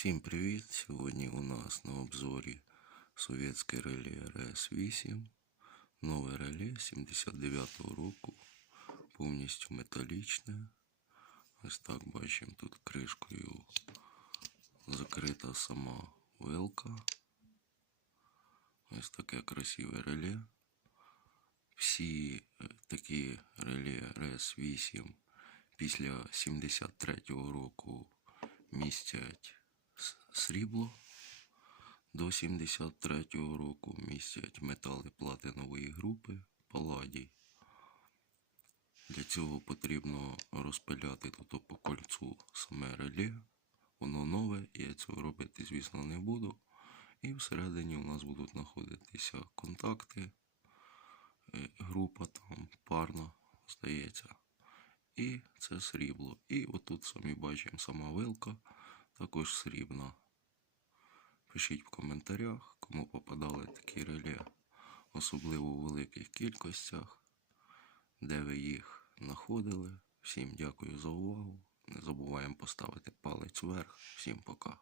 Всім привіт! Сьогодні у нас на обзорі совєтське реле РС-8. Нове реле 79-го року. Повністю металічне. Ось так бачимо тут кришкою закрита сама вилка. Ось таке красиве реле. Всі е, такі реле РС-8 після 73-го року містять с- Срібло. До 73-го року містять метали платинової групи паладій. Для цього потрібно розпиляти тут по кольцу саме реле. Воно нове, я цього робити, звісно, не буду. І всередині у нас будуть знаходитися контакти, е, група там парна, здається. І це срібло. І отут самі бачимо сама вилка, також срібна. Пишіть в коментарях, кому попадали такі реле, особливо у великих кількостях, де ви їх знаходили. Всім дякую за увагу. Не забуваємо поставити палець вверх. Всім пока.